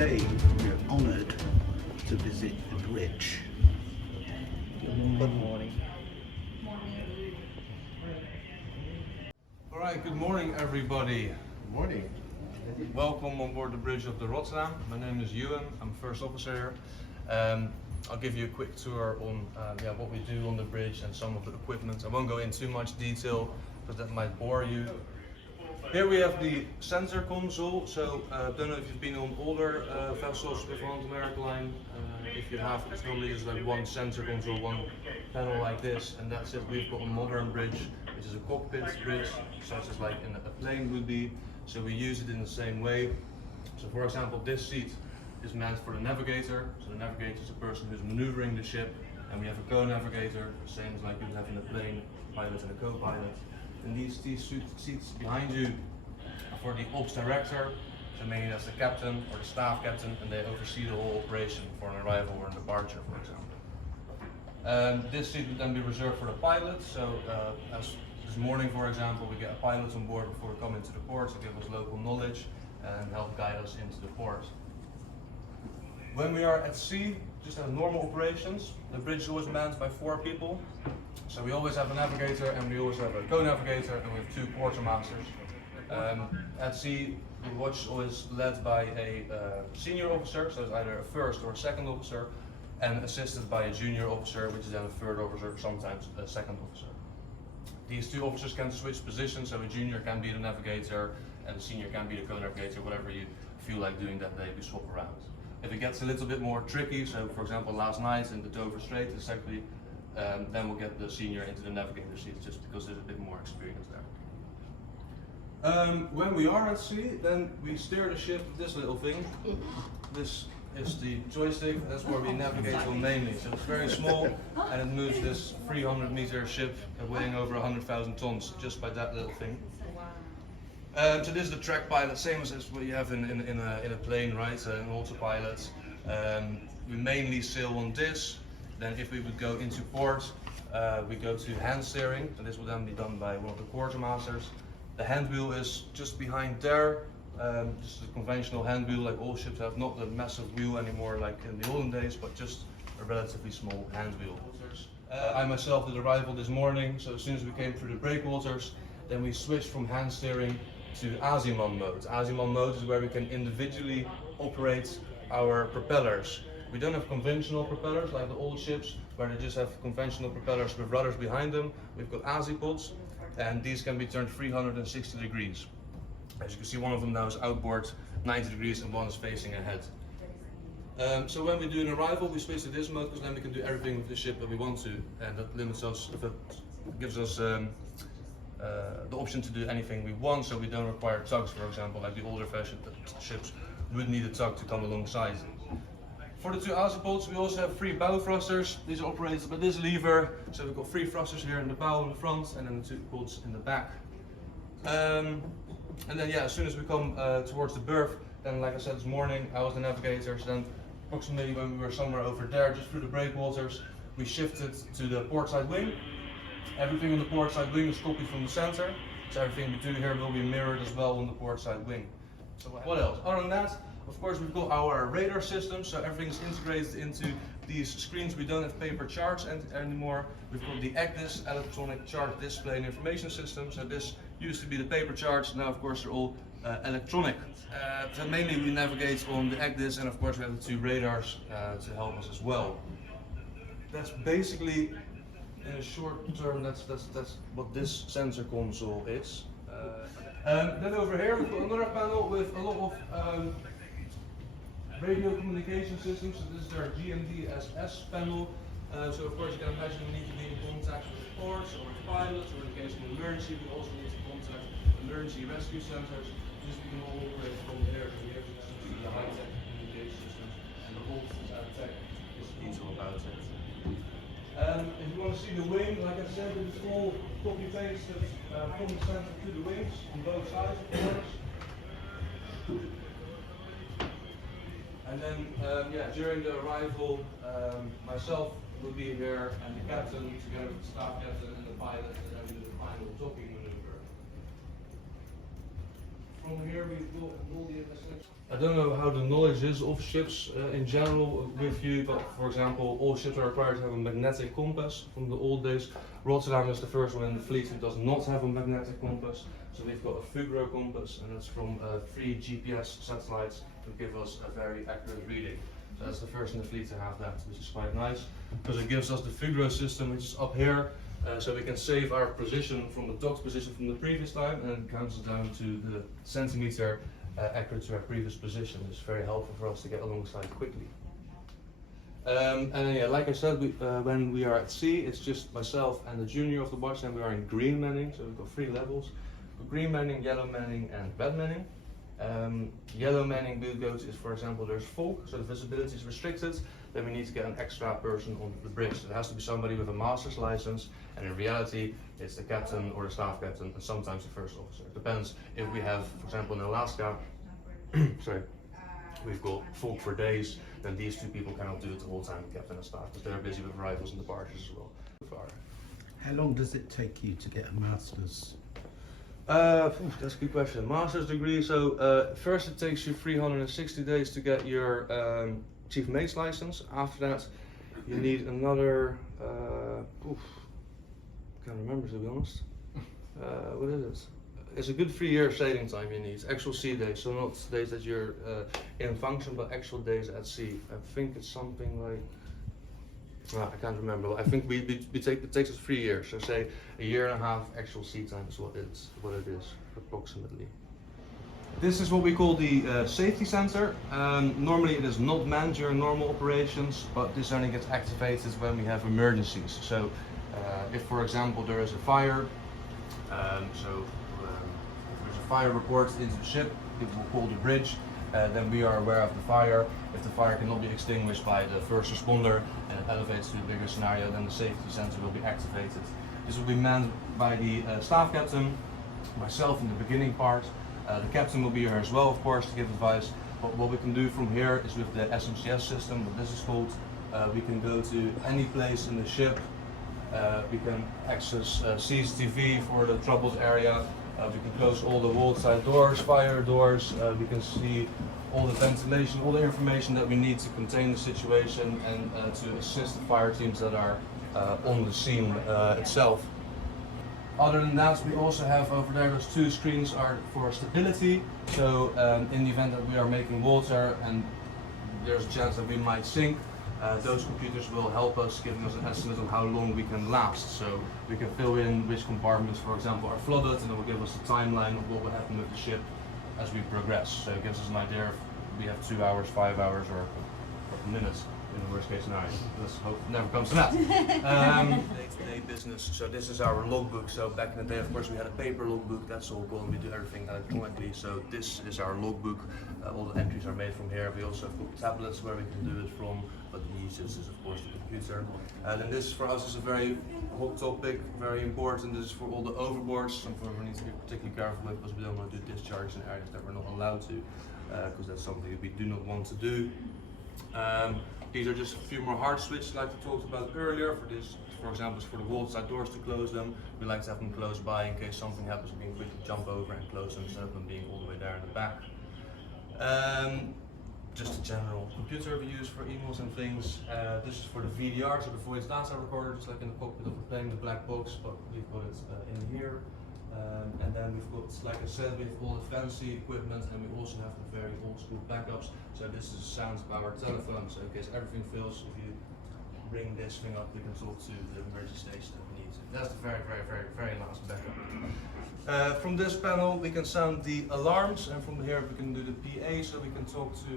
today we're honoured to visit the bridge. Good morning. Alright, good morning everybody. Good morning. Welcome on board the bridge of the Rotterdam. My name is Ewan, I'm first officer here. I'll give you a quick tour on what we do on the bridge and some of the equipment. I won't go into too much detail because that might bore you. Here we have the sensor console, so I don't know if you've been on older vessels with Holland American line. If you have, it's normally just like one sensor console, one panel like this, and that's it. We've got a modern bridge, which is a cockpit bridge, such as like in a plane would be. So we use it in the same way. So for example, this seat is meant for the navigator. So the navigator is the person who's maneuvering the ship, and we have a co-navigator, same as like you have in a plane, pilot and a co-pilot. And these seats behind you are for the ops director, so mainly that's the captain or the staff captain, and they oversee the whole operation for an arrival or a departure, for example. This seat would then be reserved for the pilot, so as this morning, for example, we get a pilot on board before we come into the port to give us local knowledge and help guide us into the port. When we are at sea, just as normal operations, the bridge is always manned by 4 people. So we always have a navigator and we always have a co-navigator and we have 2 quartermasters. At sea, the watch is always led by a senior officer, so it's either a first or a second officer, and assisted by a junior officer, which is then a third officer, sometimes a second officer. These 2 officers can switch positions, so a junior can be the navigator and the senior can be the co-navigator, whatever you feel like doing that day, we swap around. If it gets a little bit more tricky, so for example last night in the Dover Strait, exactly, then we'll get the senior into the navigator seat just because there's a bit more experience there. When we are at sea, then we steer the ship with this little thing. This is the joystick, that's where we navigate on mainly. So it's very small and it moves this 300-meter ship weighing over 100,000 tons just by that little thing. So this is the track pilot, same as what you have in a plane, right? An autopilot. We mainly sail on this. Then if we would go into port, we go to hand steering, and this will then be done by one of the quartermasters. The hand wheel is just behind there, just a conventional hand wheel like all ships have, not the massive wheel anymore like in the olden days, but just a relatively small hand wheel. I myself did arrival this morning, so as soon as we came through the breakwaters, then we switched from hand steering to Azimon mode. Azimon mode is where we can individually operate our propellers. We don't have conventional propellers like the old ships where they just have conventional propellers with rudders behind them. We've got azipods, and these can be turned 360 degrees. As you can see, one of them now is outboard 90 degrees and one is facing ahead. So when we do an arrival, we switch to this mode because then we can do everything with the ship that we want to, and that limits us, gives us the option to do anything we want, so we don't require tugs, for example, like the older version ships would need a tug to come alongside. For the 2 azipods, we also have 3 bow thrusters. These are operated by this lever, so we've got 3 thrusters here in the bow in the front and then the 2 pods in the back. And then as soon as we come towards the berth, then like I said this morning, I was the navigator, so then approximately when we were somewhere over there, just through the breakwaters, we shifted to the port side wing. Everything on the port side wing is copied from the center, so everything we do here will be mirrored as well on the port side wing. So what else? Other than that, of course, we've got our radar system, so everything is integrated into these screens. We don't have paper charts anymore. We've got the ECDIS, electronic chart display and information system. So this used to be the paper charts, now of course they're all electronic. So mainly we navigate on the ECDIS, and of course we have the 2 radars to help us as well. That's basically, in a short term, that's what this sensor console is. Then over here we've got another panel with a lot of radio communication systems. So this is our GMDSS panel. So of course you can imagine we need to be in contact with ports or with pilots, or in case of an emergency we also need to contact emergency rescue centers. This we can all operate from here. So we have the high-tech communication systems, and the whole tech is detail about it. If you want to see the wing, like I said, it is all copy-pasted from the center to the wings on both sides, of course. And then, during the arrival, myself will be here, and the captain, together with the staff captain and the pilot, and then we do the final docking maneuver. from here we've got all the I don't know how the knowledge is of ships in general with you, but for example, all ships are required to have a magnetic compass from the old days. Rotterdam is the first one in the fleet who does not have a magnetic compass. So we've got a Fugro compass, and it's from 3 GPS satellites to give us a very accurate reading. So that's the first in the fleet to have that, which is quite nice, because it gives us the Fugro system, which is up here, so we can save our position from the docked position from the previous time, and it counts us down to the centimeter accurate to our previous position. It's very helpful for us to get alongside quickly. And then, yeah, like I said, when we are at sea, it's just myself and the junior of the watch, and we are in green manning, so we've got 3 levels. Green manning, yellow manning, and red manning. Yellow manning boat is, for example, there's fog, so the visibility is restricted, then we need to get an extra person on the bridge. So it has to be somebody with a master's license, and in reality, it's the captain or the staff captain, and sometimes the first officer. It depends. If we have, for example, in Alaska, sorry, we've got fog for days, then these 2 people cannot do it the whole time, the captain and staff, because they're busy with rifles and the barges as well. How long does it take you to get a master's? That's a good question. Master's degree, so first it takes you 360 days to get your chief mate's license. After that, you need another, can't remember to be honest. What is it? It's a good 3 year sailing time you need, actual sea days, so not days that you're in function, but actual days at sea. I think it's something like, I can't remember, but I think it takes us 3 years, so say a year and a half actual sea time is what it is, approximately. This is what we call the safety center. Normally it is not manned during normal operations, but this only gets activated when we have emergencies. So if, for example, there is a fire, if there's a fire report into the ship, it will call the bridge. Then we are aware of the fire. If the fire cannot be extinguished by the first responder and it elevates to a bigger scenario, then the safety center will be activated. This will be manned by the staff captain, myself in the beginning part. The captain will be here as well, of course, to give advice. But what we can do from here is with the SMCS system, what this is called, we can go to any place in the ship. We can access CCTV for the troubled area. We can close all the wall side doors, fire doors. We can see all the ventilation, all the information that we need to contain the situation and to assist the fire teams that are on the scene itself. Other than that, we also have over there, those 2 screens are for stability. So in the event that we are making water and there's a chance that we might sink, those computers will help us, giving us an estimate on how long we can last. So we can fill in which compartments, for example, are flooded, and it will give us a timeline of what will happen with the ship as we progress. So it gives us an idea if we have 2 hours, 5 hours, or minutes in the worst case scenario. Let's hope it never comes to that. Day-to-day business. So this is our logbook. So back in the day, of course, we had a paper logbook. That's all gone. We do everything electronically. So this is our logbook. All the entries are made from here. We also have got tablets where we can do it from, but the easiest is, of course, the computer. And this for us is a very hot topic, very important. This is for all the overboards. Something we need to be particularly careful with, because we don't want to do discharges in areas that we're not allowed to, because that's something we do not want to do. These are just a few more hard switches like we talked about earlier. For this, for example, is for the wall side doors to close them. We like to have them close by in case something happens. We can quickly jump over and close them instead of them being all the way there in the back. Just a general computer we use for emails and things. This is for the VDR, so the voice data recorder, just like in the cockpit of a plane, the black box, but we've got it in here. And then we've got, like I said, we have all the fancy equipment, and we also have the very old school backups. So this is a sound powered telephone, so in case everything fails, if you bring this thing up, we can talk to the emergency station that we need to. That's the very last backup. From this panel, we can sound the alarms, and from here we can do the PA, so we can talk to,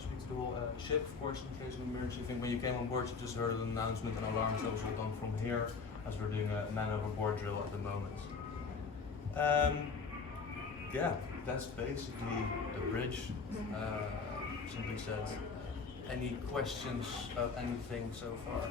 speak to the whole ship, of course, in case of an emergency. I think when you came on board, you just heard an announcement and alarms. That was all done from here, as we're doing a man overboard drill at the moment. That's basically the bridge. Simply said, any questions about anything so far?